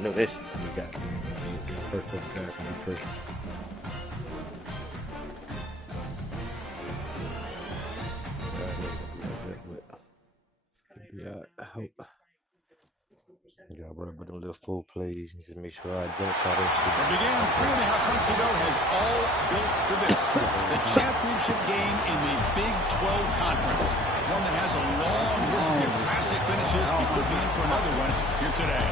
know this is you got first back on the first. Yeah, I hope. Yeah, bro, but them little full plays and just make sure I identify that shit. It began 3.5 months ago, has all built to this. The championship game in the Big 12 Conference. One that has a long history of classic finishes. He could be in for another one here today.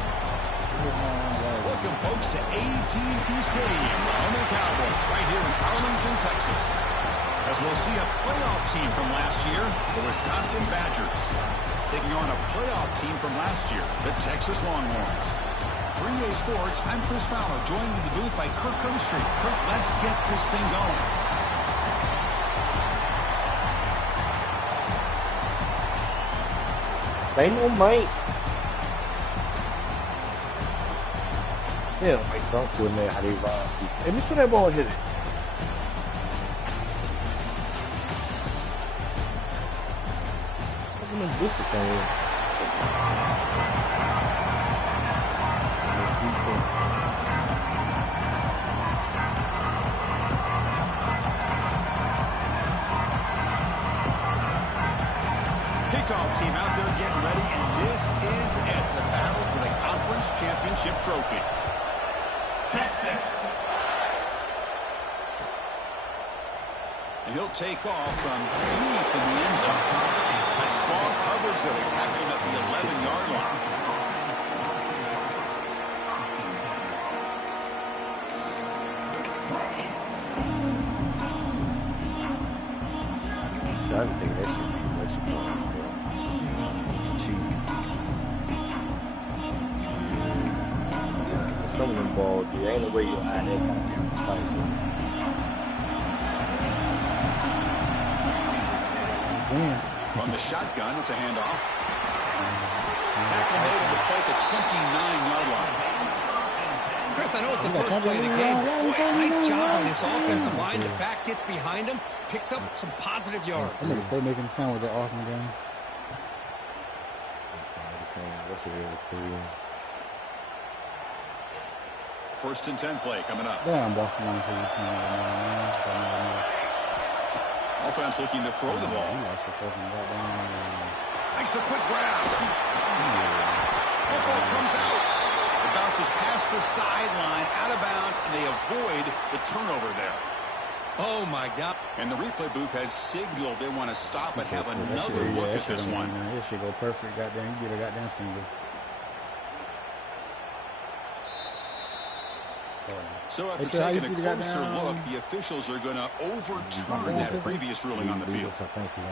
Welcome, folks, to AT&T Stadium, home of the Cowboys, right here in Arlington, Texas. As we'll see a playoff team from last year, the Wisconsin Badgers, taking on a playoff team from last year, the Texas Longhorns. For EA Sports, I'm Chris Fowler, joined in the booth by Kirk Herbstreit. Kirk, let's get this thing going. Ain't no Mike. Yeah, Mike Dunk in there, how they ride. Hey, make sure that ball hit it. This is Kickoff team out there getting ready, and this is it, the battle for the conference championship trophy. Texas. And he'll take off from deep in the end zone. That strong coverage there. They tackled him at the 11-yard line. I think that should be much more cheap. Some of them balls, there ain't no way you'll add that kind of precise. On the shotgun, it's a handoff. Tackle made at the play at the 29-yard line. Chris, I know it's the first play of the game. Boy, nice job on this offensive line. The back gets behind him, picks up some positive yards. I'm going to stay making sound with that awesome game. That's a really cool. 1st and 10 play coming up. Damn, Boston line for Offense looking to throw the ball. Makes a quick grab. Football comes out. It bounces past the sideline, out of bounds, and they avoid the turnover there. Oh, my God. And the replay booth has signaled they want to stop and have another look at this one. This should go perfect. Goddamn, you get a goddamn single. So after taking a closer look, the officials are going to overturn that previous ruling on the field.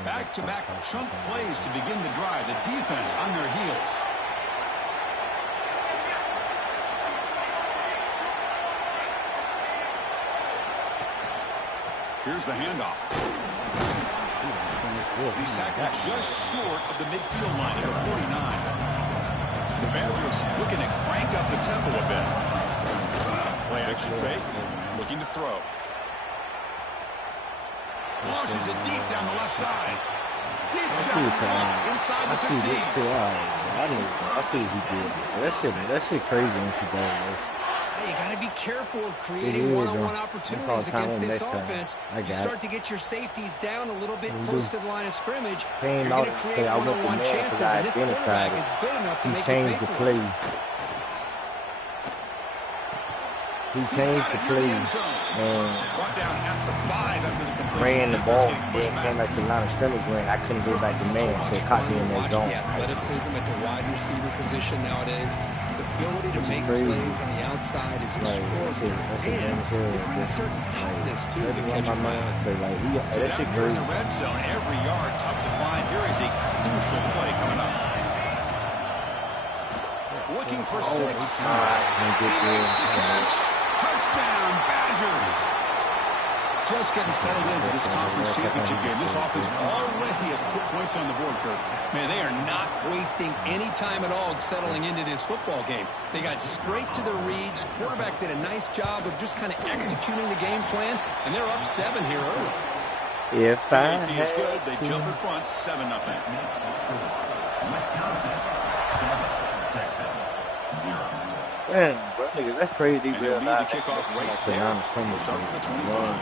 Back-to-back chunk plays to begin the drive. The defense on their heels. Here's the handoff. He's tackled just short of the midfield line at the 49. The Badgers looking to crank up the tempo a bit. Play action fake, looking to throw. Launches it deep down the left side. Deep shot inside the 15. I see he did. That shit crazy when she does. You got to be careful of creating one-on-one opportunities against this offense. You start to get your safeties down a little bit close to the line of scrimmage. You're going to create one-on-one chances, and this quarterback is good enough to make you pay for it. He changed the play and ran the ball, then came back to the line of scrimmage when I couldn't get back to man, so it caught me in that zone. Athleticism at the wide receiver position nowadays. The ability to make plays on the outside is extraordinary. And they bring a certain toughness to the catcher's mound. Down here in the red zone, every yard tough to find. Here is a crucial play coming up. Looking for 6. He makes the catch. Touchdown, Badgers. Just getting settled in for this conference championship game. This offense already has put points on the board, Kirk. Man, they are not wasting any time at all settling into this football game. They got straight to the reads. Quarterback did a nice job of just kind of executing the game plan, and they're up 7 here early. If I had is good. They jump in front 7-0. Wisconsin 7, Texas 0. Damn, bro, nigga, that's crazy. And he'll leave the kickoff right there. Start with the 25.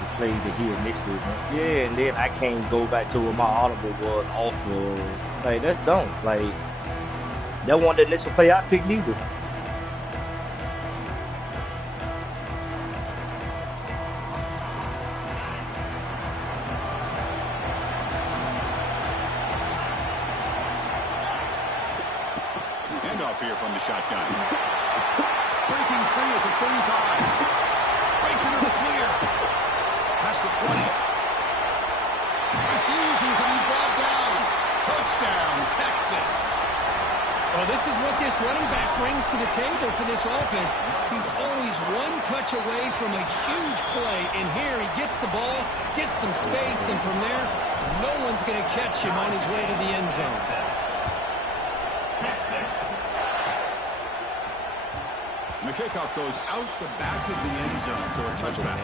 He played that he initially, man. Yeah, and then I can't go back to what my audible was off of. Like, that's dumb. Like, that one the initial play I picked neither. Handoff here from the shotgun. Breaking free at the 35. Breaks into the clear. Past the 20. Refusing to be brought down. Touchdown, Texas. Well, this is what this running back brings to the table for this offense. He's always one touch away from a huge play. And here he gets the ball, gets some space, and from there, no one's going to catch him on his way to the end zone. And the kickoff goes out the back of the end zone, so a touchback.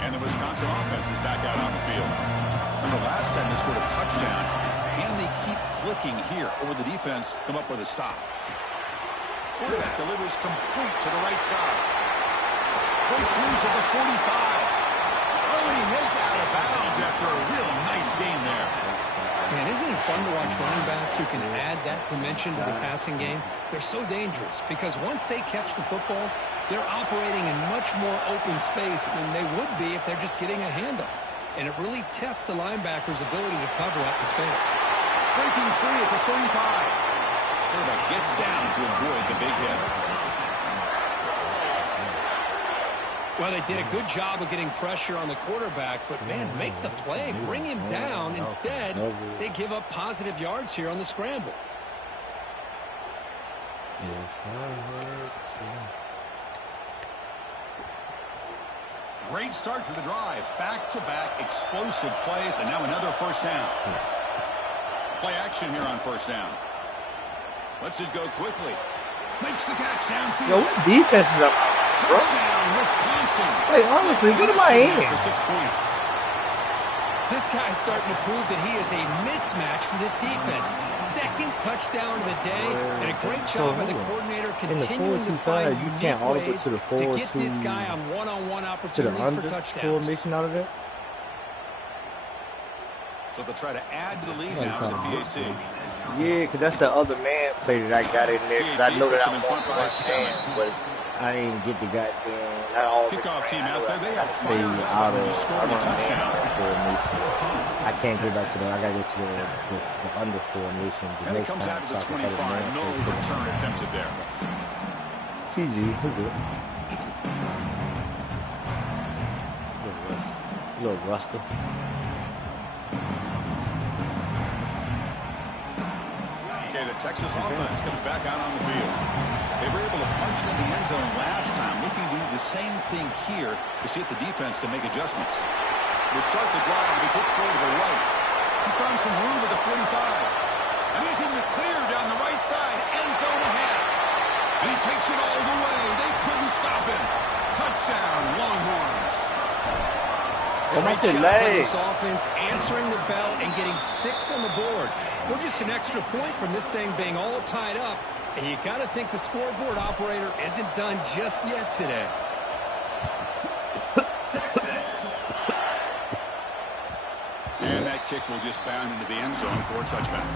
And the Wisconsin offense is back out on the field. Remember last time they scored a touchdown, and they keep clicking here over the defense, come up with a stop. Quarterback delivers complete to the right side. Breaks loose at the 45. Oh, and he heads out of bounds after a real nice game there. Man, isn't it fun to watch running backs who can add that dimension to the passing game? They're so dangerous because once they catch the football, they're operating in much more open space than they would be if they're just getting a handoff. And it really tests the linebacker's ability to cover out the space. Breaking free at the 35. Quarterback gets down to avoid the big hit. Well, they did a good job of getting pressure on the quarterback, but, man, make the play, bring him down. Instead, they give up positive yards here on the scramble. Great start for the drive. Back-to-back explosive plays, and now another first down. Play action here on first down. Lets it go quickly. Makes the catch downfield. Yo, what defense is up? Touchdown, Wisconsin. Hey, honestly, get in my hand. For 6 points. This guy's starting to prove that he is a mismatch for this defense. Second touchdown of the day, and a great job by the coordinator continuing to find unique ways to get this guy on one-on-one opportunities for touchdowns. Out of that? So they'll try to add to the lead now with the PAT. Yeah, because that's the other man play that I got in there. Because I know that I'm on one stand, but I didn't get the goddamn. Not all kickoff team out there. They have stay out of. scored a touchdown. I can't go back to the. I gotta go to the under formation. And it comes out to the 25. No return attempted there. TG, who good? A little rusty. Okay, the Texas offense comes back out on the field. They were able to punch it in the end zone last time, looking to do the same thing here to see if the defense can make adjustments. They start the drive with a good throw to the right. He's found some room at the 45. And he's in the clear down the right side, end zone ahead. And he takes it all the way. They couldn't stop him. Touchdown, Longhorns. Great job by this offense, answering the bell and getting 6 on the board. We're just an extra point from this thing being all tied up. And you got to think the scoreboard operator isn't done just yet today. And that kick will just bound into the end zone for a touchback.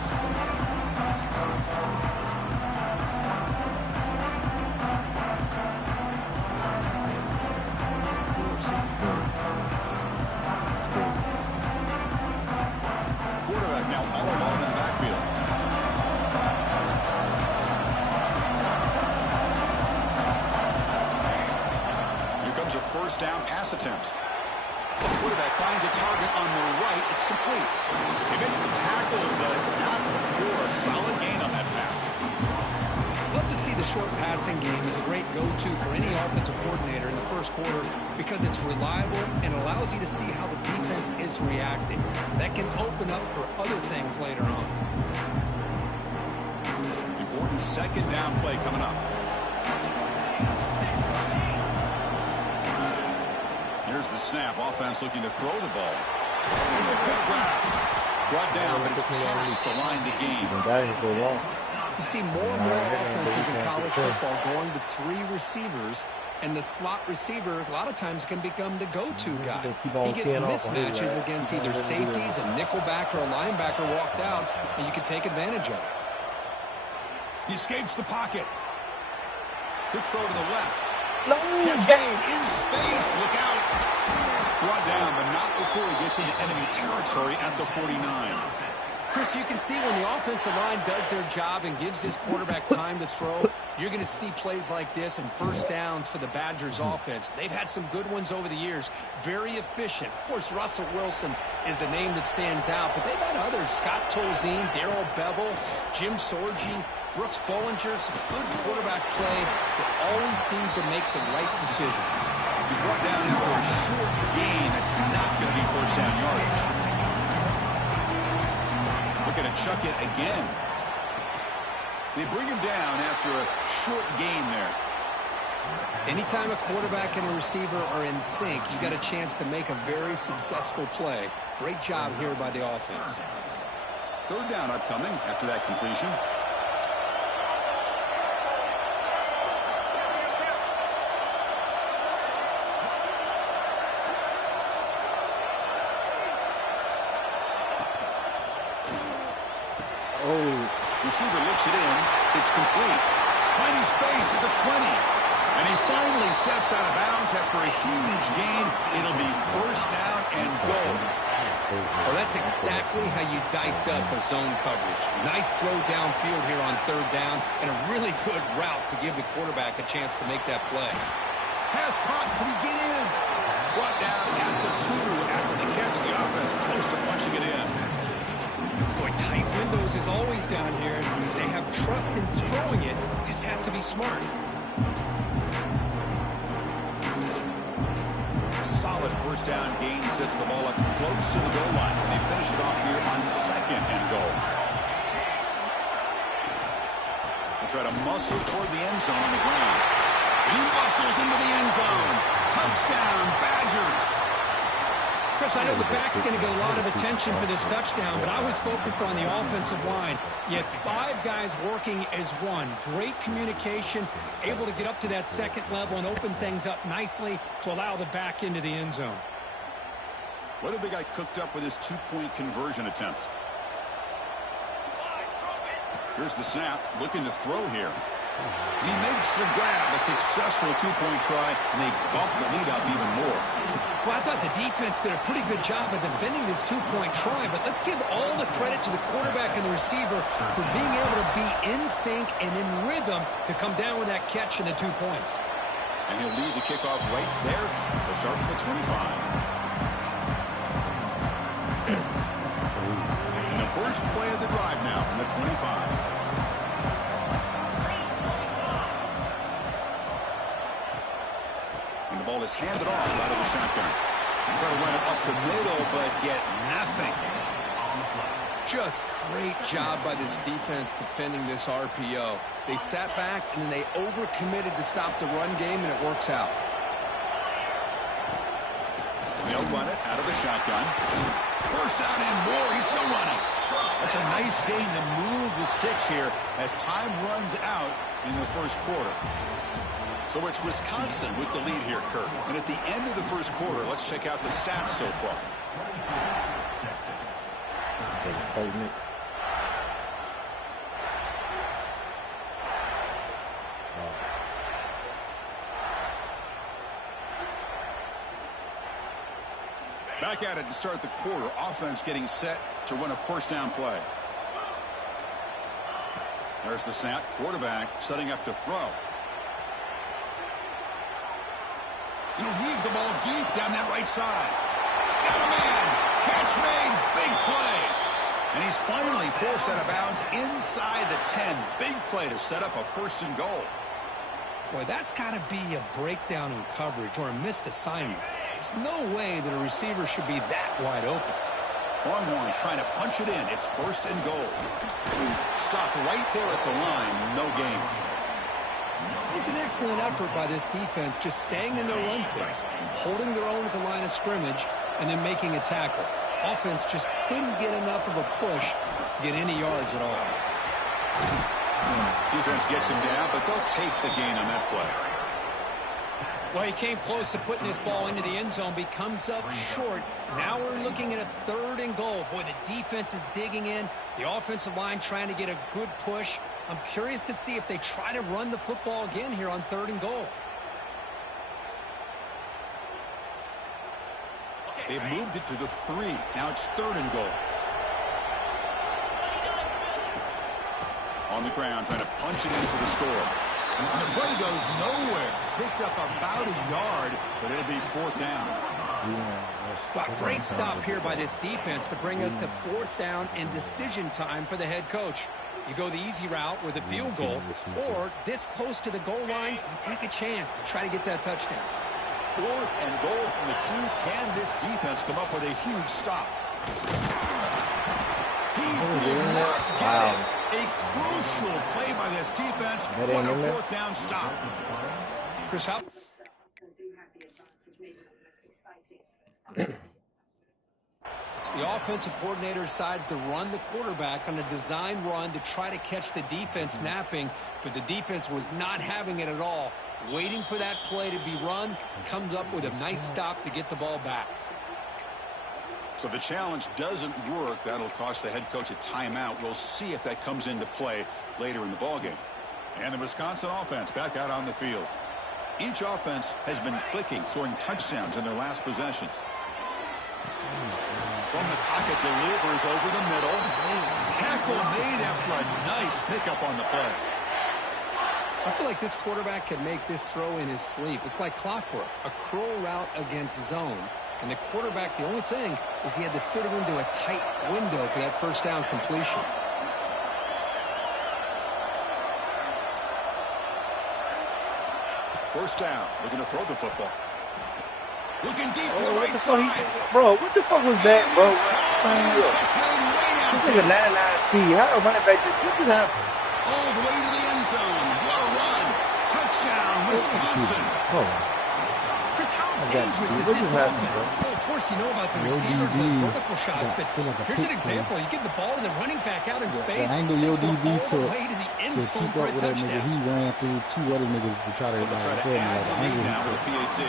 Quarterback now all alone in the backfield. Here comes a first down pass attempt. Quarterback finds a target on the right. It's complete. They make the tackle, but not for a solid gain on that pass. Love to see the short passing game as a great go-to for any offensive coordinator in the first quarter because it's reliable and allows you to see how the defense is reacting. That can open up for other things later on. Important second down play coming up. Here's the snap. Offense looking to throw the ball. It's a quick grab. Brought down, but it's past the line to gain. You see more and more offenses in college football going to 3 receivers, and the slot receiver a lot of times can become the go-to guy. He gets mismatches against either safeties, a nickelback, or a linebacker walked out, and you can take advantage of it. He escapes the pocket. Quick throw to the left. No, catch made in space. Look out. Brought down, but not before he gets into enemy territory at the 49. Chris, you can see when the offensive line does their job and gives this quarterback time to throw, you're going to see plays like this and first downs for the Badgers offense. They've had some good ones over the years. Very efficient. Of course, Russell Wilson is the name that stands out, but they've had others. Scott Tolzien, Darrell Bevel, Jim Sorgi, Brooks Bollinger, some good quarterback play that always seems to make the right decision. He's brought down after a short gain. That's not going to be first down yardage. Looking to chuck it again. They bring him down after a short gain there. Anytime a quarterback and a receiver are in sync, you got a chance to make a very successful play. Great job here by the offense. Third down upcoming after that completion. Receiver looks it in. It's complete. Finding space at the 20. And he finally steps out of bounds after a huge gain. It'll be first down and goal. Well, that's exactly how you dice up a zone coverage. Nice throw downfield here on third down, and a really good route to give the quarterback a chance to make that play. Pass caught. Can he get in? Brought down at the 2 after the catch. The offense close to punching it in. Boy, tight windows is always down here. They have trust in throwing it. You just have to be smart. Solid first down gain sets the ball up close to the goal line. And they finish it off here on second and goal. They try to muscle toward the end zone on the ground. He muscles into the end zone. Touchdown, Badgers. Chris, I know the back's going to get a lot of attention for this touchdown, but I was focused on the offensive line. You had 5 guys working as one. Great communication, able to get up to that second level and open things up nicely to allow the back into the end zone. What have they got cooked up for this 2-point conversion attempt? Here's the snap, looking to throw here. He makes the grab, a successful 2-point try, and they bump the lead up even more. Well, I thought the defense did a pretty good job of defending this 2-point try, but let's give all the credit to the quarterback and the receiver for being able to be in sync and in rhythm to come down with that catch and the 2 points. And he'll lead the kickoff right there. They'll start from the 25. And the first play of the drive now from the 25. And the ball is handed off out of the shotgun. Try to run it up the middle, but get nothing. Just great job by this defense defending this RPO. They sat back, and then they overcommitted to stop the run game, and it works out. They'll run it out of the shotgun. First down and more. He's still running. That's a nice gain to move the sticks here as time runs out in the first quarter. So it's Wisconsin with the lead here, Kirk. And at the end of the first quarter, let's check out the stats so far. Back at it to start the quarter. Offense getting set to run a first down play. There's the snap. Quarterback setting up to throw. He'll heave the ball deep down that right side. Got a man. Catch made. Big play. And he's finally forced out of bounds inside the 10. Big play to set up a first and goal. Boy, that's got to be a breakdown in coverage or a missed assignment. There's no way that a receiver should be that wide open. Longhorns trying to punch it in. It's first and goal. Stopped right there at the line. No gain. It was an excellent effort by this defense, just staying in their run fix, holding their own at the line of scrimmage, and then making a tackle. Offense just couldn't get enough of a push to get any yards at all. Defense gets him down, but they'll take the gain on that play. Well, he came close to putting this ball into the end zone, but he comes up short. Now we're looking at a 3rd and goal. Boy, the defense is digging in. The offensive line trying to get a good push. I'm curious to see if they try to run the football again here on 3rd and goal. They've moved it to the 3. Now it's 3rd and goal. On the ground, trying to punch it in for the score. And the play goes nowhere. Picked up about a yard, but it'll be 4th down. Well, great stop here by this defense to bring us to 4th down and decision time for the head coach. You go the easy route with a field goal, or this close to the goal line, you take a chance and try to get that touchdown. 4th and goal from the 2. Can this defense come up with a huge stop? He did not get it. A crucial play by this defense. What a 4th down stop. Chris, how? The offensive coordinator decides to run the quarterback on a design run to try to catch the defense napping, but the defense was not having it at all. Waiting for that play to be run, comes up with a nice stop to get the ball back. So the challenge doesn't work. That'll cost the head coach a timeout. We'll see if that comes into play later in the ballgame. And the Wisconsin offense back out on the field. Each offense has been clicking, scoring touchdowns in their last possessions. From the pocket, delivers over the middle. Tackle made after a nice pickup on the play. I feel like this quarterback can make this throw in his sleep. It's like clockwork, a curl route against zone. And the quarterback, the only thing is he had to fit it into a tight window for that 1st down completion. First down, looking to throw the football. Looking deep to the right side. Bro, what the fuck was that, bro? This nigga 99 speed. How the running back? What just happened? All the way to the end zone. What a run. Touchdown, Wisconsin. Chris, how dangerous is this offense? Well, of course, you know about the receivers and the vertical shots, but here's an example. You give the ball to the running back out in space, takes it all the way to the end zone for a touchdown. He ran through 2 other niggas to try to add the lead now with the PAT.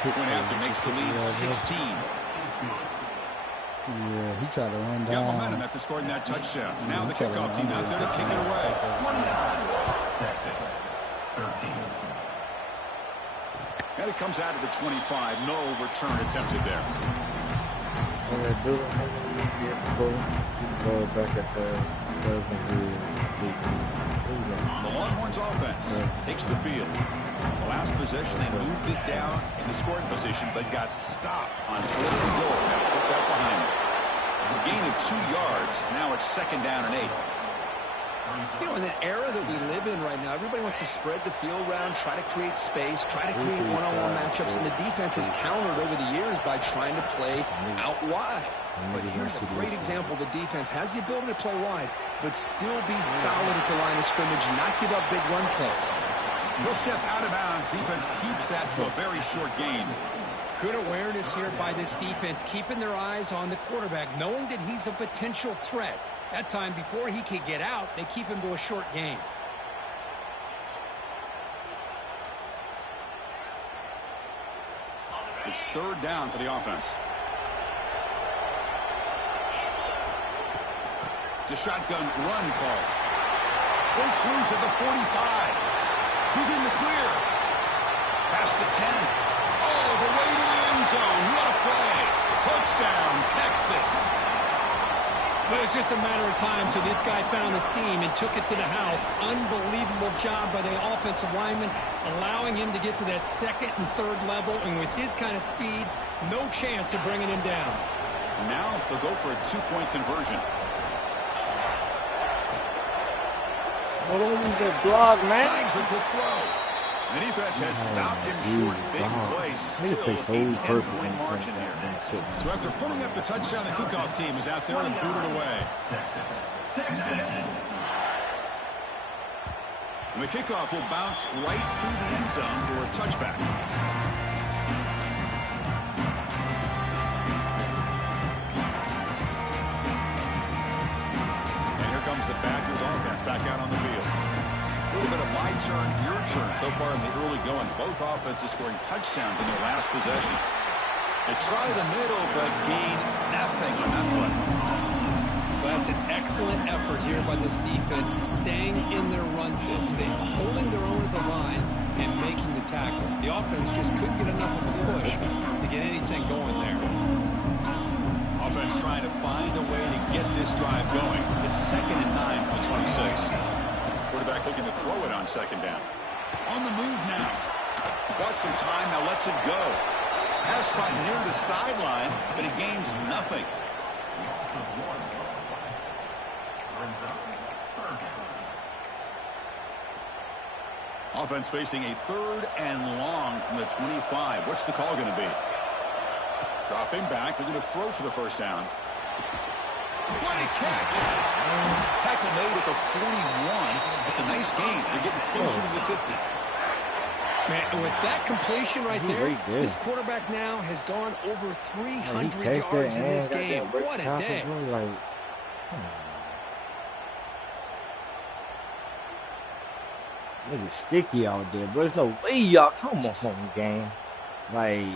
Point after makes the lead 16. Yeah, he tried to run down. Got momentum after scoring that touchdown. Now the kickoff team out there to kick it away. And it comes out of the 25. No return attempted there. The Longhorns offense takes the field. The last possession, they moved it down in the scoring position, but got stopped on 4th and goal. Now put that behind them. A gain of 2 yards. Now it's 2nd down and 8. You know, in the era that we live in right now, everybody wants to spread the field around, try to create space, try to create one-on-one matchups, and the defense has countered over the years by trying to play out wide. But here's a great example. The defense has the ability to play wide, but still be solid at the line of scrimmage, not give up big run plays. He'll step out of bounds. Defense keeps that to a very short gain. Good awareness here by this defense, keeping their eyes on the quarterback, knowing that he's a potential threat. That time, before he could get out, they keep him to a short gain. It's 3rd down for the offense. It's a shotgun run call. Breaks loose at the 45. He's in the clear. Past the 10. All the way to the end zone. What a play. Touchdown, Texas. But it's just a matter of time till this guy found the seam and took it to the house. Unbelievable job by the offensive lineman, allowing him to get to that 2nd and 3rd level. And with his kind of speed, no chance of bringing him down. Now they'll go for a 2-point conversion. Well, don't use that blog, man. Signs a good throw. The defense has stopped him short. Big play. Still a 10-point margin here. So after putting up the touchdown, the kickoff team is out there and booted away. And the kickoff will bounce right through the end zone for a touchback. And here comes the Badgers offense back out on the field. A little bit of my turn, your turn so far in the early going. Both offenses scoring touchdowns in their last possessions. They try the middle, but gain nothing on that play. That's an excellent effort here by this defense, staying in their run fit, staying holding their own at the line and making the tackle. The offense just couldn't get enough of a push to get anything going there. Offense trying to find a way to get this drive going. It's 2nd and 9 from the 26. Quarterback looking to throw it on 2nd down. On the move now. Bought some time, now lets it go. Pass caught near the sideline, but he gains nothing. Offense facing a 3rd and long from the 25. What's the call going to be? Dropping back, looking to throw for the 1st down. What a catch! Tackle made at the 41. It's a nice gain. They're getting closer to the 50. Man, with that completion right there, this quarterback now has gone over 300 yards in this game. What a day. Nigga sticky out there, bro. There's no way y'all come on home game. Like,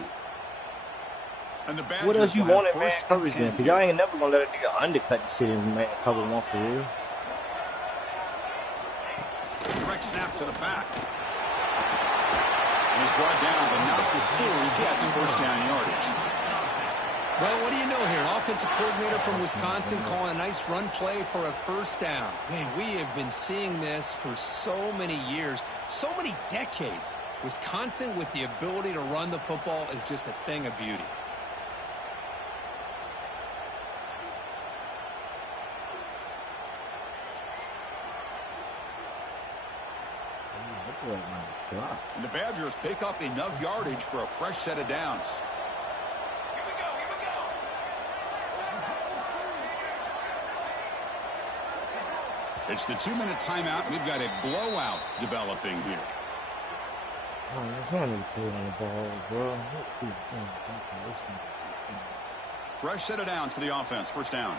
what else you want in man coverage then? Because y'all ain't never gonna let a nigga undercut the shit in man cover one for real. Direct snap to the back. And he's brought down, but not before he gets 1st down yardage. Well, what do you know here? An offensive coordinator from Wisconsin calling a nice run play for a 1st down. Man, we have been seeing this for so many years, so many decades. Wisconsin with the ability to run the football is just a thing of beauty. And the Badgers pick up enough yardage for a fresh set of downs. It's the 2-minute timeout. We've got a blowout developing here. Oh, there's not any play on the ball, bro. Fresh set of downs for the offense. 1st down.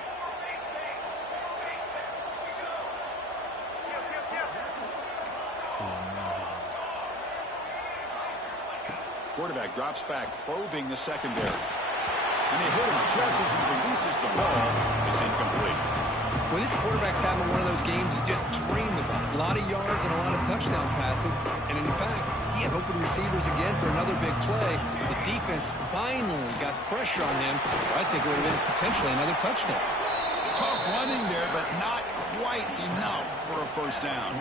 Quarterback drops back, probing the secondary. And they hit him just as he releases the ball. It's incomplete. Well, this quarterback's having one of those games you just dream about. A lot of yards and a lot of touchdown passes. And in fact, he had open receivers again for another big play. The defense finally got pressure on him. I think it would have been potentially another touchdown. Tough running there, but not quite enough for a 1st down.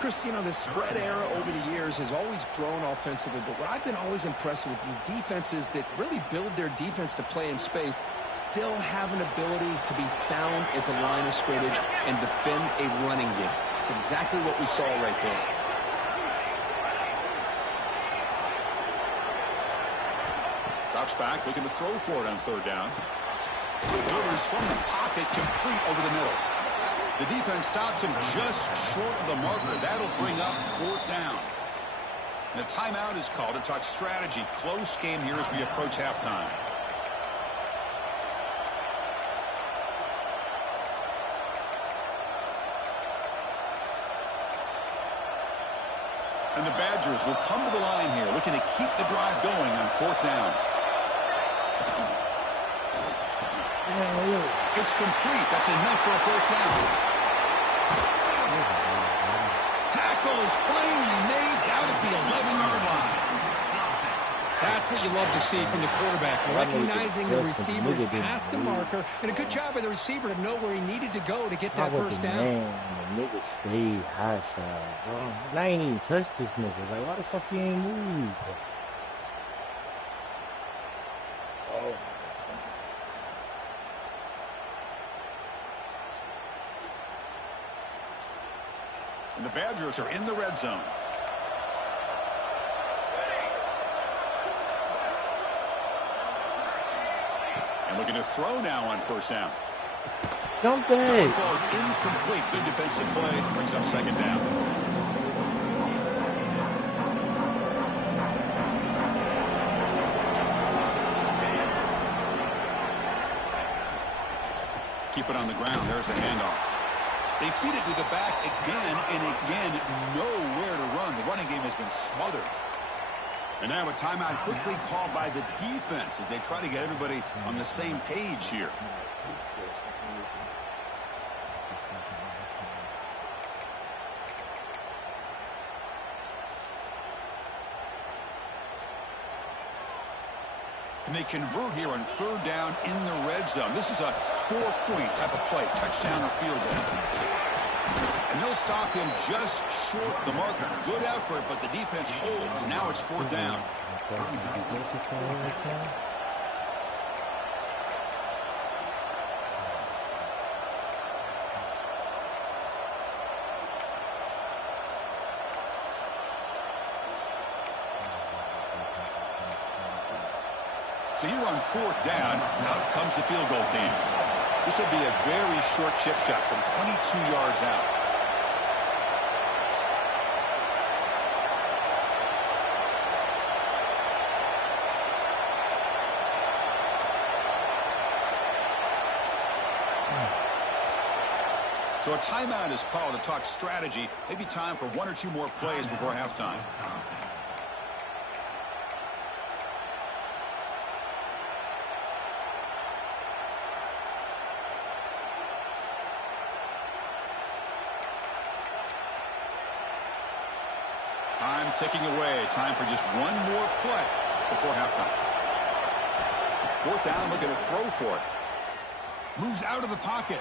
Chris, you know, the spread era over the years has always grown offensively, but what I've been always impressed with defenses that really build their defense to play in space still have an ability to be sound at the line of scrimmage and defend a running game. It's exactly what we saw right there. Drops back, looking to throw for it on 3rd down. Delivers from the pocket, complete over the middle. The defense stops him just short of the marker. That'll bring up 4th down. And the timeout is called to talk strategy. Close game here as we approach halftime. And the Badgers will come to the line here, looking to keep the drive going on 4th down. It's complete. That's enough for a 1st down. Tackle is finally made down at the 11-yard line. That's what you love to see from the quarterback, recognizing the receivers past the marker, and a good job by the receiver to know where he needed to go to get that 1st down. Man, the nigga stayed high side, bro. And I ain't even touched this nigga. Like, why the fuck you ain't moved? Oh. And the Badgers are in the red zone. And looking to throw now on 1st down. Jump it. Falls incomplete. Good defensive play. Brings up 2nd down. Keep it on the ground. There's the handoff. They feed it to the back again and again. Nowhere to run. The running game has been smothered. And now a timeout quickly called by the defense as they try to get everybody on the same page here. And they convert here on third down in the red zone. This is a 4-point type of play, touchdown or field goal. And they'll stop him just short of the marker. Good effort, but the defense holds. Now it's fourth down. So here on fourth down, out comes the field goal team. This will be a very short chip shot from 22 yards out. So a timeout is called to talk strategy. Maybe time for one or two more plays before halftime. Time ticking away. Time for just one more play before halftime. Fourth down, looking to throw for it. Moves out of the pocket.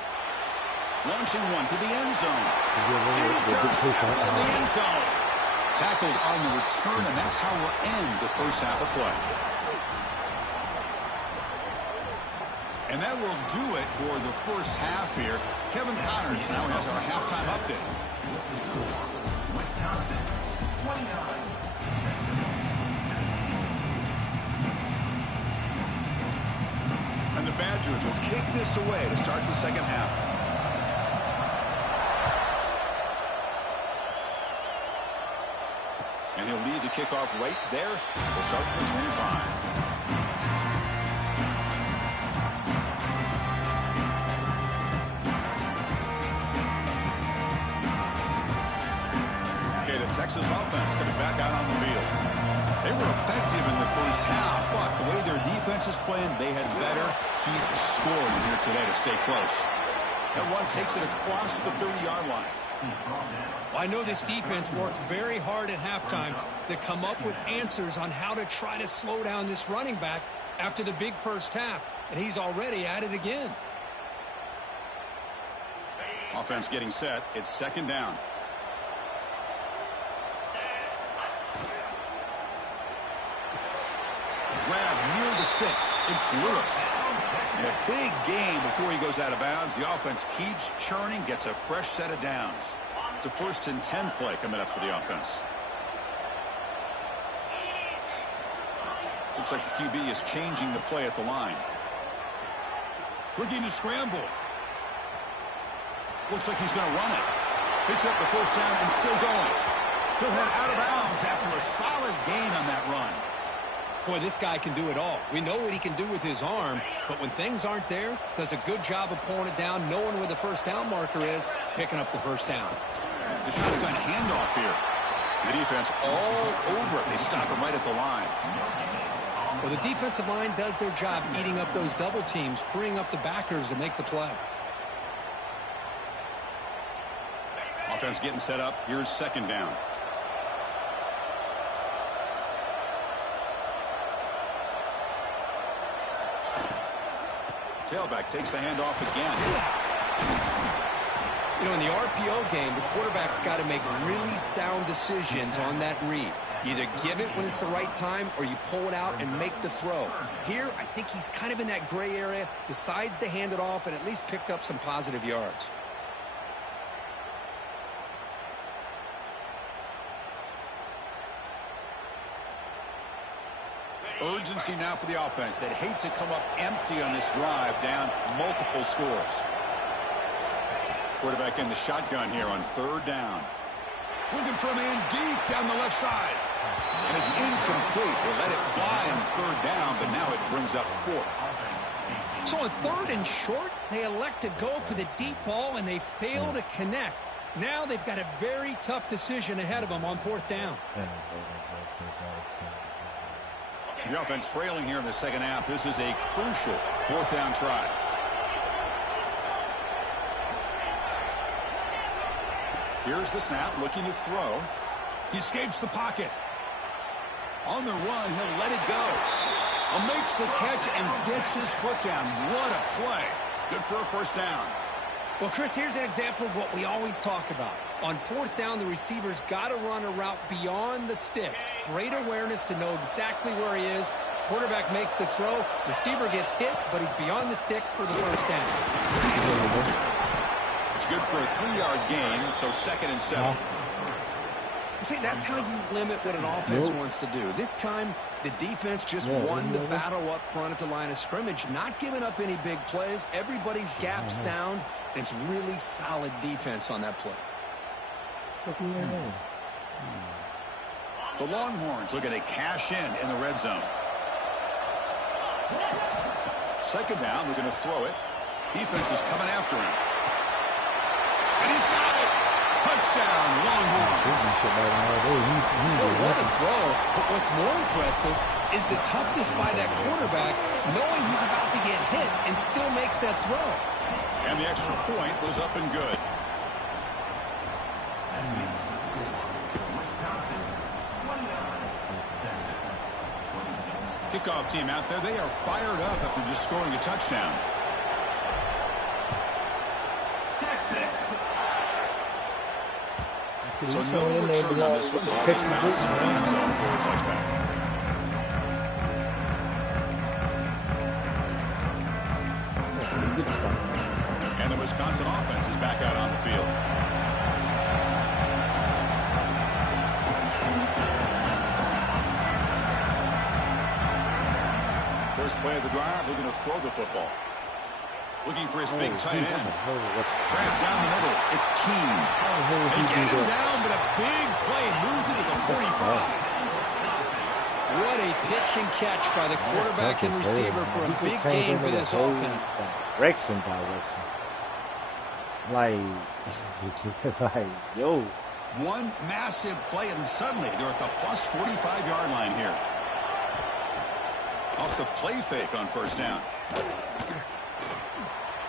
Launching one to the end zone. Intercepted in the end zone. Tackled on the return, and that's how we'll end the first half of play. And that will do it for the first half here. Kevin Connors now has our halftime update. And the Badgers will kick this away to start the second half. And he'll lead the kickoff right there. We'll start from the 25. Okay, the Texas offense comes back out on the field. They were effective in the first half, but the way their defense is playing, they had better keep scoring here today to stay close. That one takes it across the 30-yard line. Well, I know this defense worked very hard at halftime to come up with answers on how to try to slow down this running back after the big first half, and he's already at it again. Offense getting set. It's second down. Grab near the sticks. It's Lewis. And a big gain before he goes out of bounds. The offense keeps churning, gets a fresh set of downs. It's a 1st and 10 play coming up for the offense. Looks like the QB is changing the play at the line. Looking to scramble. Looks like he's going to run it. Picks up the first down and still going. He'll head out of bounds after a solid gain on that run. Boy, this guy can do it all. We know what he can do with his arm, but when things aren't there, does a good job of pulling it down, knowing where the first down marker is, picking up the first down. The shotgun handoff here. The defense all over it. They stop him right at the line. Well, the defensive line does their job eating up those double teams, freeing up the backers to make the play. Offense getting set up. Here's second down. Tailback takes the handoff again. You know, in the RPO game, the quarterback's got to make really sound decisions on that read. Either give it when it's the right time or you pull it out and make the throw. Here, I think he's kind of in that gray area, decides to hand it off and at least picked up some positive yards. Urgency now for the offense. They'd hate to come up empty on this drive, down multiple scores. Quarterback in the shotgun here on third down. Looking for a man deep down the left side. And it's incomplete. They let it fly on third down, but now it brings up fourth. So on 3rd and short, they elect to go for the deep ball, and they fail to connect. Now they've got a very tough decision ahead of them on 4th down. The offense trailing here in the second half. This is a crucial 4th down try. Here's the snap, looking to throw. He escapes the pocket. On the run, he'll let it go. Makes the catch and gets his foot down. What a play. Good for a 1st down. Well, Chris, here's an example of what we always talk about. On 4th down, the receiver's got to run a route beyond the sticks. Great awareness to know exactly where he is. Quarterback makes the throw. Receiver gets hit, but he's beyond the sticks for the 1st down. It's good for a 3-yard gain, so 2nd and 7. See, that's how you limit what an offense wants to do. This time, the defense just won the battle up front at the line of scrimmage, not giving up any big plays. Everybody's gap sound. It's really solid defense on that play. The Longhorns looking to cash in the red zone. 2nd down, we're going to throw it. Defense is coming after him. And he's got it. Touchdown, Longhorns. What a throw. But what's more impressive is the toughness by that quarterback, knowing he's about to get hit and still makes that throw. And the extra point was up and good. Kickoff team out there. They are fired up after just scoring a touchdown. So no return on this one. Bounces in the end zone for a touchback. And the Wisconsin offense is back out on the field. First play of the drive, they're going to throw the football. Looking for his big tight end. Grab down the middle. It's Keen. They get him down, but a big play moves it to the 45. What a pitch and catch by the quarterback and receiver for a big game for this offense. Direction. Like, yo. One massive play, and suddenly they're at the plus 45-yard line here. Off the play fake on 1st down.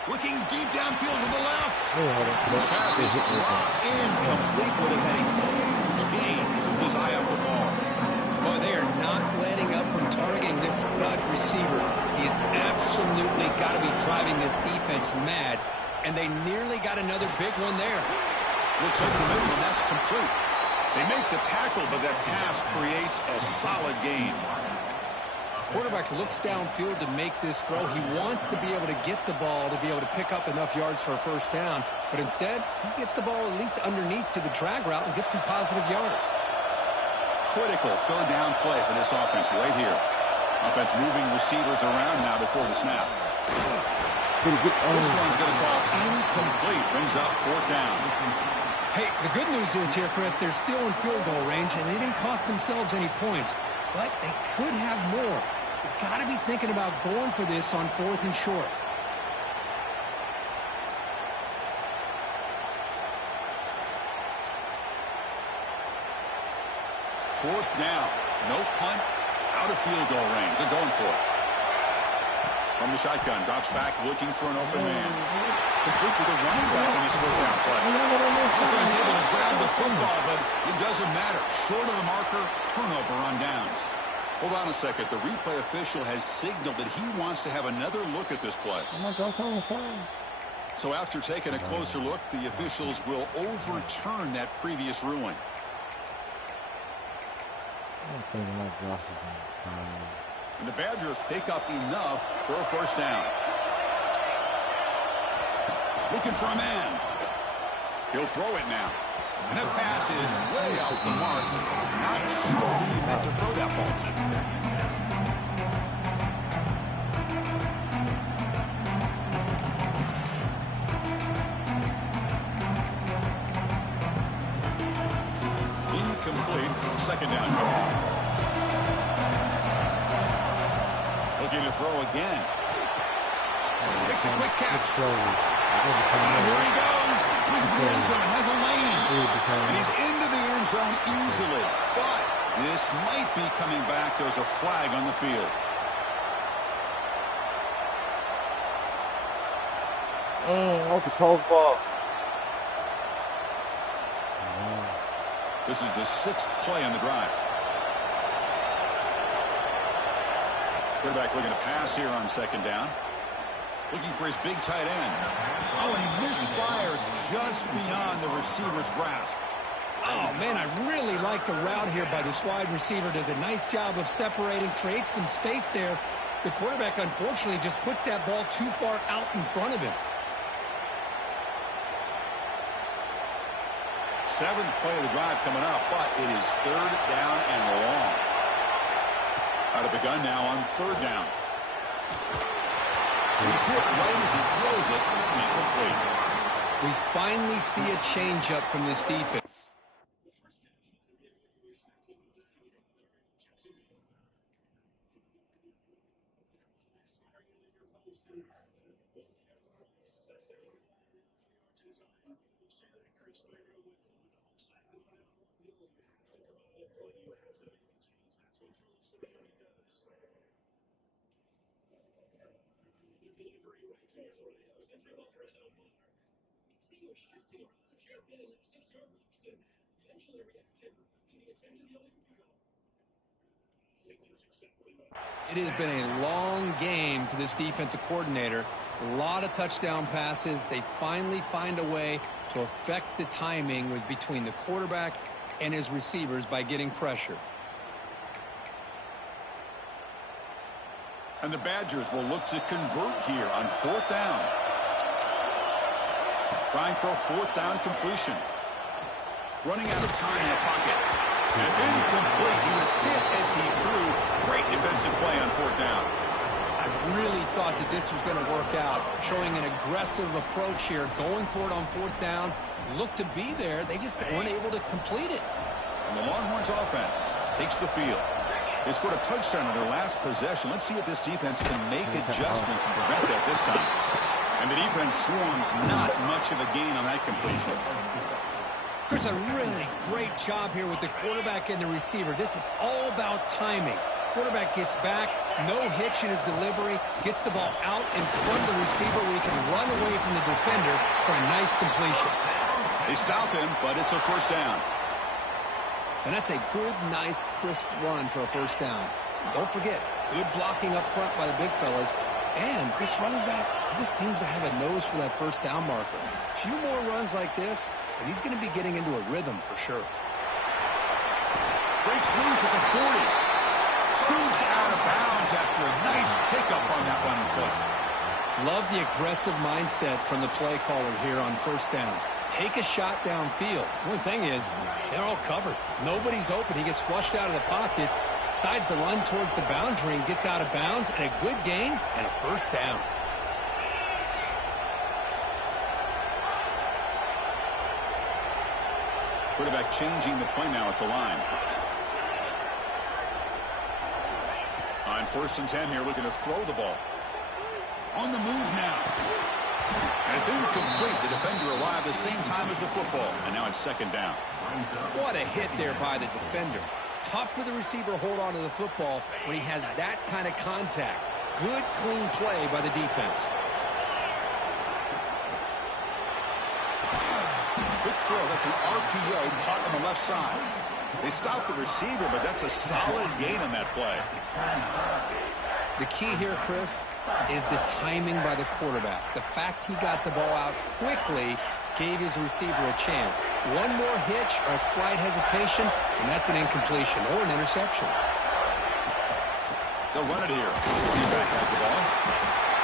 Looking deep downfield to the left. Pass is dropped incomplete. Would have had a huge gain to his eye off the ball. Boy, they are not letting up from targeting this stud receiver. He's absolutely got to be driving this defense mad, and they nearly got another big one there. Looks over the middle, and that's complete. They make the tackle, but that pass creates a solid gain. Quarterback looks downfield to make this throw. He wants to be able to get the ball to be able to pick up enough yards for a 1st down. But instead, he gets the ball at least underneath to the drag route and gets some positive yards. Critical 3rd down play for this offense right here. Offense moving receivers around now before the snap. This one's going to fall incomplete. Brings up 4th down. Hey, the good news is here, Chris, they're still in field goal range, and they didn't cost themselves any points. But they could have more. You've got to be thinking about going for this on 4th and short. 4th down. No punt. Out of field goal range. They're going for it. From the shotgun. Drops back looking for an open man. Complete with a running back on this 4th down play. Offense able to grab the football, but it doesn't matter. Short of the marker. Turnover on downs. Hold on a second. The replay official has signaled that he wants to have another look at this play. So after taking a closer look, the officials will overturn that previous ruling. And the Badgers pick up enough for a 1st down. Looking for a man. He'll throw it now. And that pass is way off the mark. Not sure who he meant to throw that ball to. Incomplete. 2nd down call. Looking to throw again. Makes a quick catch. Here he goes. Looking for the end zone. Has a lane. And he's into the end zone easily. But this might be coming back. There's a flag on the field. Off the close ball. This is the 6th play on the drive. Quarterback looking to pass here on 2nd down. Looking for his big tight end. Oh, and he misfires just beyond the receiver's grasp. Oh, man, I really like the route here by this wide receiver. Does a nice job of separating, creates some space there. The quarterback, unfortunately, just puts that ball too far out in front of him. 7th play of the drive coming up, but it is 3rd down and long. Out of the gun now on 3rd down. He's hit right as he throws it. Incomplete. We finally see a change-up from this defense. It has been a long game for this defensive coordinator. A lot of touchdown passes. They finally find a way to affect the timing between the quarterback and his receivers by getting pressure. And the Badgers will look to convert here on 4th down. Trying for a 4th down completion. Running out of time in the pocket. And it's incomplete. He was hit as he threw. Great defensive play on 4th down. I really thought that this was going to work out. Showing an aggressive approach here. Going for it on 4th down. Looked to be there. They just weren't able to complete it. And the Longhorns offense takes the field. They scored a touchdown on their last possession. Let's see if this defense can make adjustments and prevent that this time. And the defense swarms not much of a gain on that completion. Chris, a really great job here with the quarterback and the receiver. This is all about timing. Quarterback gets back, no hitch in his delivery, gets the ball out in front of the receiver where he can run away from the defender for a nice completion. They stop him, but it's a 1st down. And that's a good, nice, crisp run for a 1st down. Don't forget, good blocking up front by the big fellas. And this running back, he just seems to have a nose for that 1st down marker. A few more runs like this, and he's going to be getting into a rhythm for sure. Breaks loose at the 40. Scoots out of bounds after a nice pickup on that running play. Love the aggressive mindset from the play caller here on 1st down. Take a shot downfield. One thing is, they're all covered. Nobody's open. He gets flushed out of the pocket, decides to run towards the boundary and gets out of bounds, and a good gain and a 1st down. Quarterback changing the play now at the line. On 1st and 10 here, looking to throw the ball. On the move now. And it's incomplete. The defender arrived the same time as the football. And now it's 2nd down. What a hit there by the defender. Tough for the receiver to hold on to the football when he has that kind of contact. Good, clean play by the defense. Quick throw. That's an RPO caught on the left side. They stopped the receiver, but that's a solid gain on that play. The key here, Chris, is the timing by the quarterback. The fact he got the ball out quickly gave his receiver a chance. One more hitch or a slight hesitation, and that's an incompletion or an interception. They'll run it here. Running back has the ball.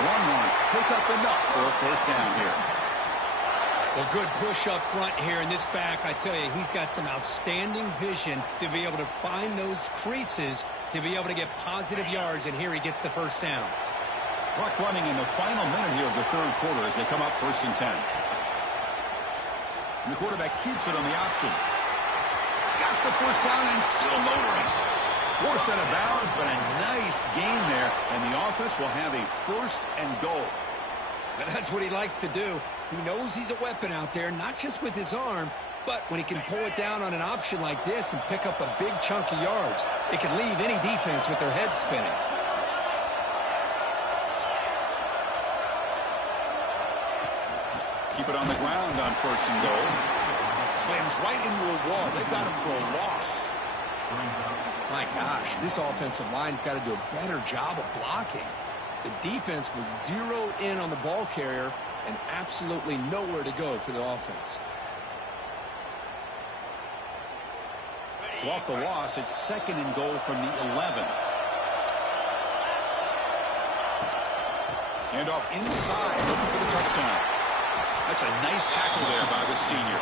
Longhorns pick up enough for a 1st down here. Well, good push up front here in this back. I tell you, he's got some outstanding vision to be able to find those creases to be able to get positive yards, and here he gets the 1st down. Clock running in the final minute here of the 3rd quarter as they come up 1st and 10. And the quarterback keeps it on the option. Got the 1st down and still motoring. Forced out of bounds, but a nice gain there, and the offense will have a 1st and goal. And that's what he likes to do. He knows he's a weapon out there, not just with his arm, but when he can pull it down on an option like this and pick up a big chunk of yards, it can leave any defense with their head spinning. Keep it on the ground on 1st and goal. Slams right into a wall. They've got him for a loss. My gosh, this offensive line's got to do a better job of blocking. The defense was zeroed in on the ball carrier and absolutely nowhere to go for the offense. So off the loss, it's 2nd and goal from the 11. And off inside, looking for the touchdown. That's a nice tackle there by the senior.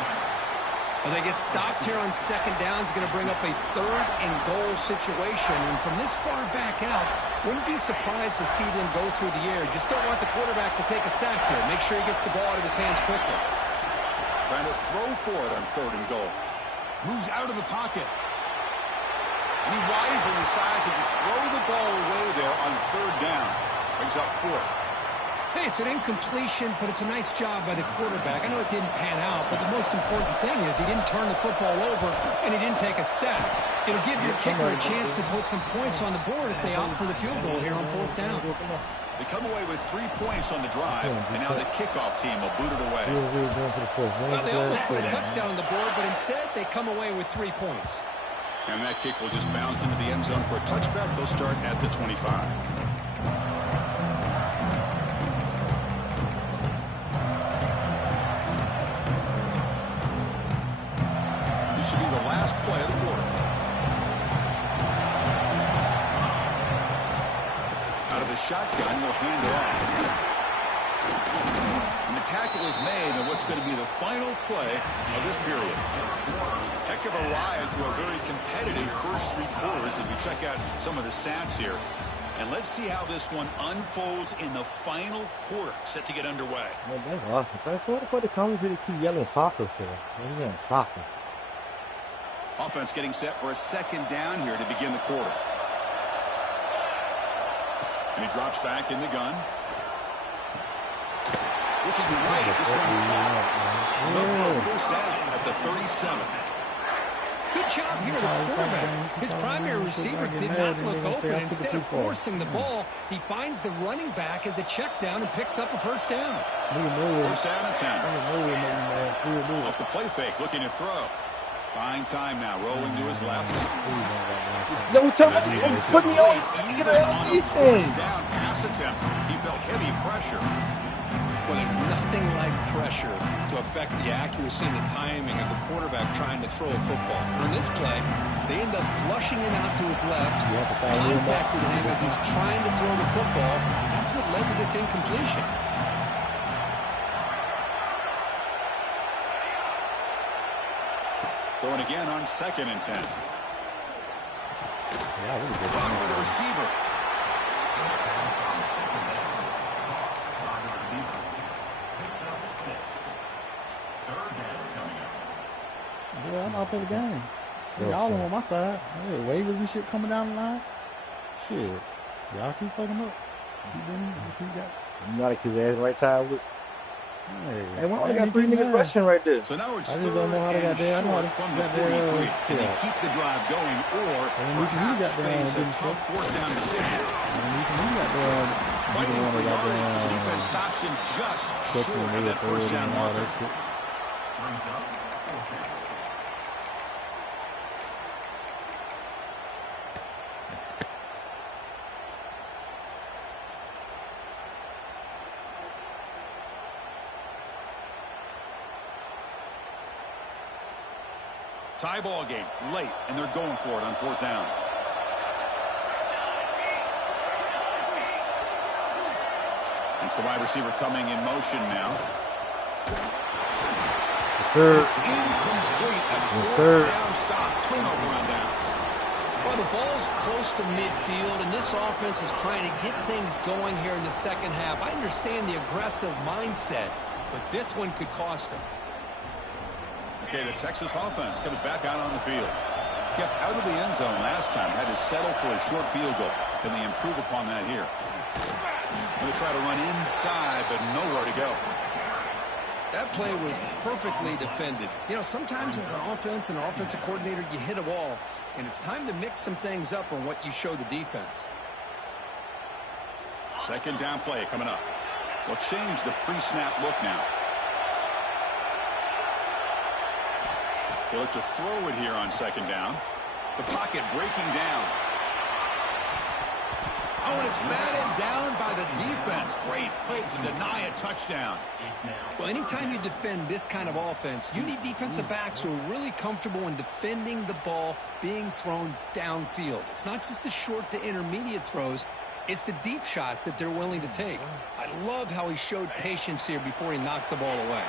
Well, they get stopped here on 2nd down. It's going to bring up a 3rd and goal situation. And from this far back out, wouldn't be surprised to see them go through the air. Just don't want the quarterback to take a sack here. Make sure he gets the ball out of his hands quickly. Trying to throw for it on 3rd and goal. Moves out of the pocket. And he wisely decides to just throw the ball away there on 3rd down. Brings up 4th. Hey, it's an incompletion, but it's a nice job by the quarterback. I know it didn't pan out, but the most important thing is he didn't turn the football over and he didn't take a sack. It'll give your kicker a chance to put some points on the board if they opt for the field goal here on 4th down. They come away with 3 points on the drive, and now the kickoff team will boot it away. Well, they almost put a touchdown on the board, but instead they come away with 3 points. And that kick will just bounce into the end zone for a touchback. They'll start at the 25. Should be the last play of the quarter. Out of the shotgun, he'll hand it off. And the tackle is made on what's going to be the final play of this period. Heck of a ride through a very competitive first 3 quarters as we check out some of the stats here. And let's see how this one unfolds in the final quarter, set to get underway. Man, that's awesome. That's what the commentators keep yelling soccer for. They're yelling soccer. Offense getting set for a 2nd down here to begin the quarter. And he drops back in the gun. Looking right. This one is out. For a 1st down at the 37. Good job here, the quarterback. His primary receiver did not look open. Instead of forcing the ball, he finds the running back as a check down and picks up a 1st down. 1st down and 10. Off the play fake, looking to throw. Buying time now, rolling to his left. No touch. Put me on. Get on a 1st down pass attempt. He felt heavy pressure. Well, there's nothing like pressure to affect the accuracy and the timing of the quarterback trying to throw a football. In this play, they end up flushing him out to his left, contacted him as he's trying to throw the football. That's what led to this incompletion. Throwing again on 2nd and 10. Run with the receiver. Yeah, I'm out of the game. Y'all on my side. Hey, waivers and shit coming down the line. Shit. Y'all keep fucking up. You gotta keep his ass right side with. Hey, we only got 3 niggas rushing right there. So now it's I just don't know how they got there. I know how they from the got 43. there. Can they keep the drive going, or perhaps face a tough 4th down decision? Fighting for yards, but the defense stops him just short of that 1st down marker. Tie ball game late, and they're going for it on 4th down. It's the wide receiver coming in motion now. Yes, sir. It's incomplete. Yes, sir. Down stop. Turnover on downs. Well, the ball's close to midfield, and this offense is trying to get things going here in the 2nd half. I understand the aggressive mindset, but this one could cost them. Okay, the Texas offense comes back out on the field. Kept out of the end zone last time. Had to settle for a short field goal. Can they improve upon that here? Going to try to run inside, but nowhere to go. That play was perfectly defended. You know, sometimes as an offense and an offensive coordinator, you hit a wall, and it's time to mix some things up on what you show the defense. Second down play coming up. They'll change the pre-snap look now. They look to throw it here on second down. The pocket breaking down. Oh, and it's batted down by the defense. Great play to deny a touchdown. Well, anytime you defend this kind of offense, you need defensive backs who are really comfortable in defending the ball being thrown downfield. It's not just the short to intermediate throws. It's the deep shots that they're willing to take. I love how he showed patience here before he knocked the ball away.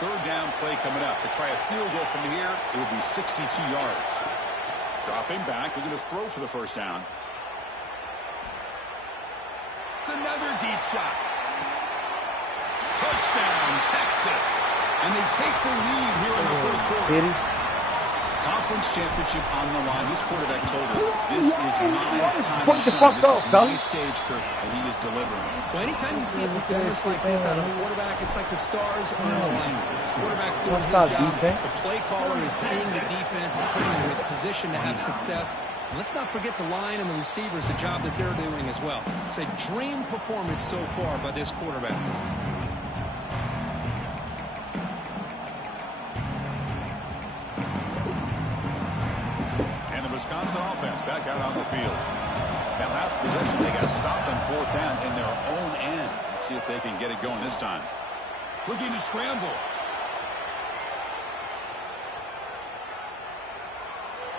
Third down play coming up. To try a field goal from here, it will be 62 yards. Dropping back. They're going to throw for the first down. It's another deep shot. Touchdown, Texas. And they take the lead here in the fourth quarter. Conference championship on the line. This quarterback told us, this is my time to shine. This is my stage, Kirk, and he is delivering. Well, anytime you see a performance like this out of a quarterback, it's like the stars are aligning. The quarterback's doing his job. The play caller is seeing the defense and putting them in a position to have success. And let's not forget the line and the receivers, the job that they're doing as well. It's a dream performance so far by this quarterback. Wisconsin offense back out on the field. That last possession, they got stopped on fourth down in their own end. Let's see if they can get it going this time. Looking to scramble.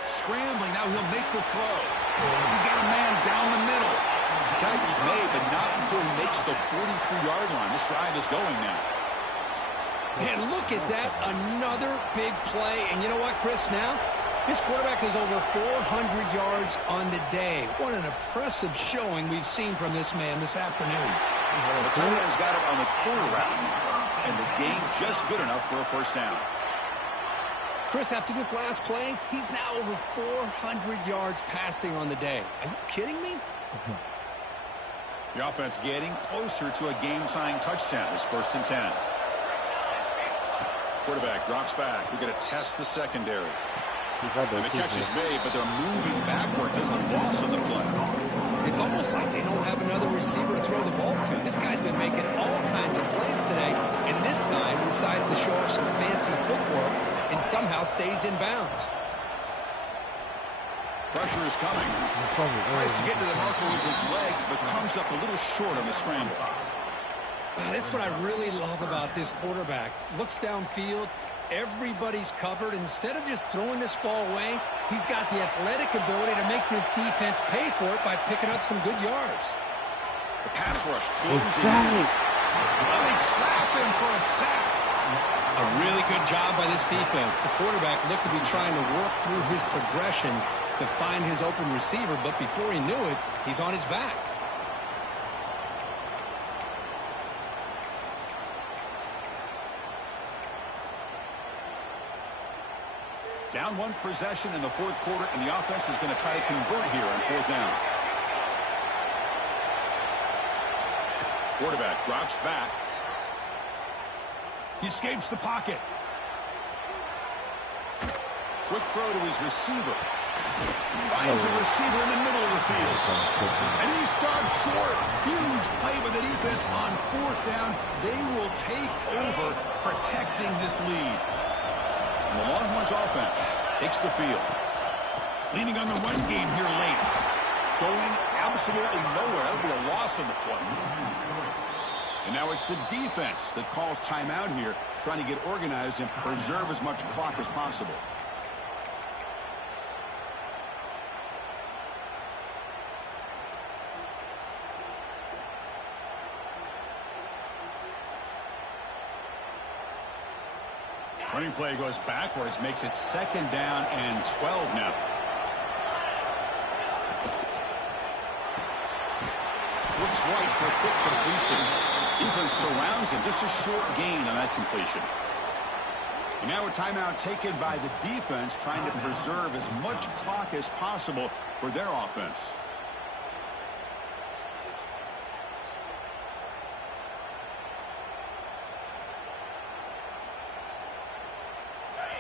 Scrambling, now he'll make the throw. He's got a man down the middle. The tacle's made, but not before he makes the 43-yard line. This drive is going now. And look at that, another big play. And you know what, Chris, now? This quarterback has over 400 yards on the day. What an impressive showing we've seen from this man this afternoon. The tight end's got it on the corner route, and the game just good enough for a first down. Chris, after this last play, he's now over 400 yards passing on the day. Are you kidding me? The offense getting closer to a game-tying touchdown. It's 1st and 10. Quarterback drops back. We're going to test the secondary. And the catch is made, but they're moving backward. There's a loss on the play. It's almost like they don't have another receiver to throw the ball to. This guy's been making all kinds of plays today, and this time decides to show off some fancy footwork and somehow stays in bounds. Pressure is coming. Tries to get to the marker with his legs, but comes up a little short on the scramble. That's what I really love about this quarterback. Looks downfield. Everybody's covered. Instead of just throwing this ball away, he's got the athletic ability to make this defense pay for it by picking up some good yards. The pass rush closing in. Well, they trap him for a sack. A really good job by this defense. The quarterback looked to be trying to work through his progressions to find his open receiver, but before he knew it, he's on his back. Down one possession in the fourth quarter, and the offense is going to try to convert here on fourth down. Quarterback drops back. He escapes the pocket. Quick throw to his receiver. Finds a receiver in the middle of the field. And he stops short. Huge play by the defense on fourth down. They will take over protecting this lead. And the Longhorns offense takes the field. Leaning on the run game here late. Going absolutely nowhere. That would be a loss on the play. And now it's the defense that calls timeout here, trying to get organized and preserve as much clock as possible. Running play goes backwards, makes it 2nd down and 12 now. Looks right for a quick completion. Defense surrounds him. Just a short gain on that completion. And now a timeout taken by the defense, trying to preserve as much clock as possible for their offense.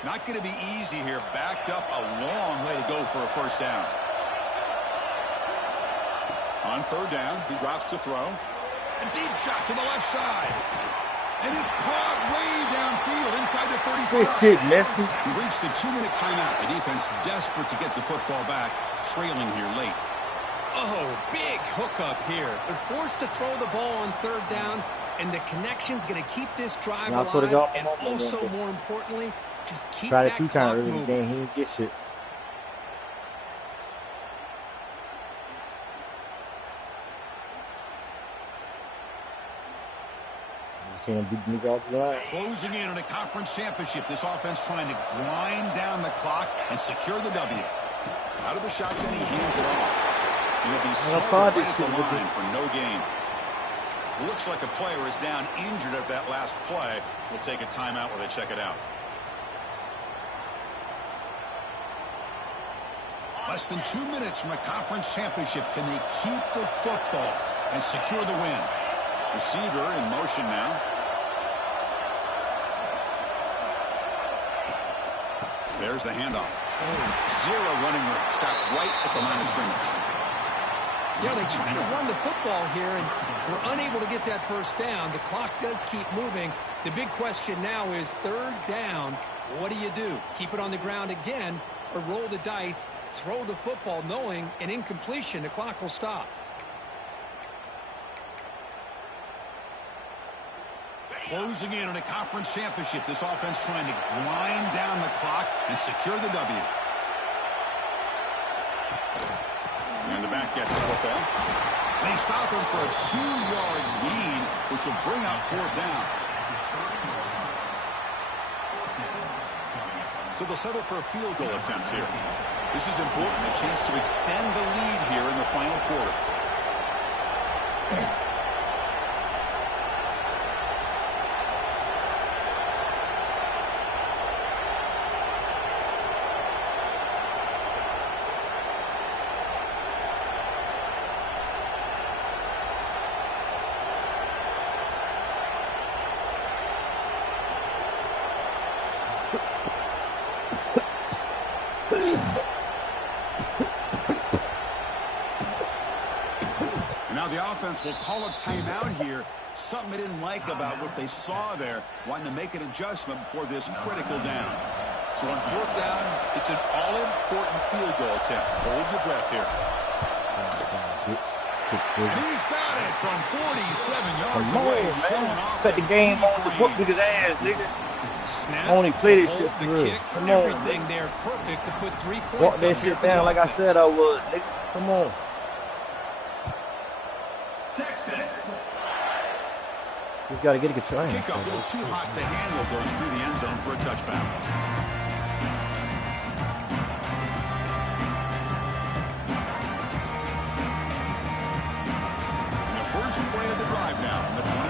Not going to be easy here. Backed up a long way to go for a first down. On third down, he drops to throw. A deep shot to the left side. And it's caught way downfield inside the 35. Good shit, Messi. We've reached the 2-minute timeout. The defense desperate to get the football back, trailing here late. Oh, big hookup here. They're forced to throw the ball on third down, and the connection's going to keep this drive alive. And also, more importantly, just keep that clock moving. He didn't get shit. Closing in on a conference championship. This offense trying to grind down the clock and secure the W. Out of the shotgun, he hands it off. He'll be slowed right at the line for no gain. Looks like a player is down injured at that last play. We'll take a timeout while they check it out. Less than 2 minutes from a conference championship. Can they keep the football and secure the win? Receiver in motion now. There's the handoff. Zero running room. Stop right at the line of scrimmage. Yeah, they try to run the football here, and we're unable to get that first down. The clock does keep moving. The big question now is third down. What do? Keep it on the ground again, or roll the dice, throw the football, knowing an incompletion, the clock will stop. Closing in on a conference championship. This offense trying to grind down the clock and secure the W. And the back gets the football. They stop him for a 2-yard lead, which will bring out fourth down. So they'll settle for a field goal attempt here. This is important, a chance to extend the lead here in the final quarter. Offense will call a timeout here. Something they didn't like about what they saw there, wanting to make an adjustment before this critical down. So on fourth down, it's an all-important field goal attempt. Hold your breath here. And he's got it from 47 yards away. Cut the game on the foot nigga's ass, nigga. Snap, only play this shit the for real. kick, Come everything on, there perfect to put 3 points. Walk that shit down like I said I was, nigga. Come on. We've got to get a control. Kickoff a little too hot to handle, goes through the end zone for a touchback. And the first play of the drive now from the 25.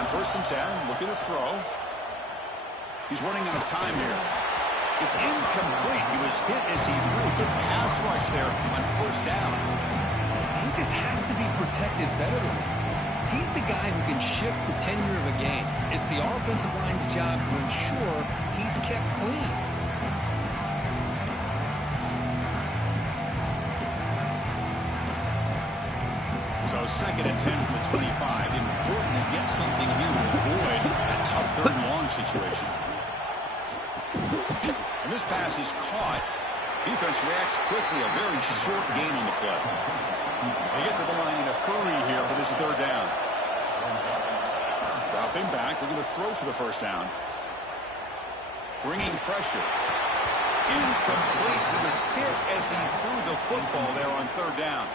On 1st and 10, looking to throw. He's running out of time here. It's incomplete. He was hit as he threw. Good pass rush there on 1st down. He just has to be protected better than that. He's the guy who can shift the tenure of a game. It's the offensive line's job to ensure he's kept clean. So 2nd and 10 from the 25. Important to get something here to avoid that tough 3rd and long situation. And this pass is caught. Defense reacts quickly. A very short gain on the play. They get to the line in a hurry here for this 3rd down. Dropping back. They're going to throw for the 1st down. Bringing pressure. Incomplete. He was hit as he threw the football there on 3rd down.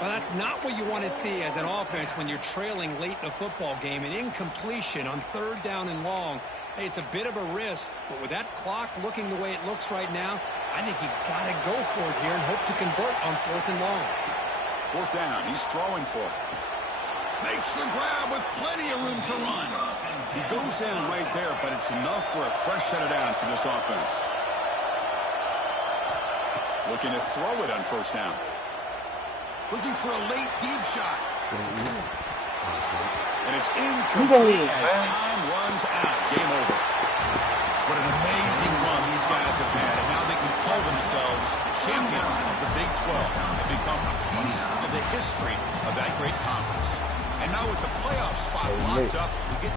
Well, that's not what you want to see as an offense when you're trailing late in the football game. An incompletion on 3rd down and long. Hey, it's a bit of a risk, but with that clock looking the way it looks right now, I think you got to go for it here and hope to convert on 4th and long. 4th down. He's throwing for it. Makes the grab with plenty of room to run. He goes down right there, but it's enough for a fresh set of downs for this offense. Looking to throw it on 1st down. Looking for a late deep shot. And it's incomplete as time runs one's out. Game over. What an amazing run these guys have had, and now they can call themselves champions of the Big 12 and become a piece of the history of that great conference. And now with the playoff spot locked up, we get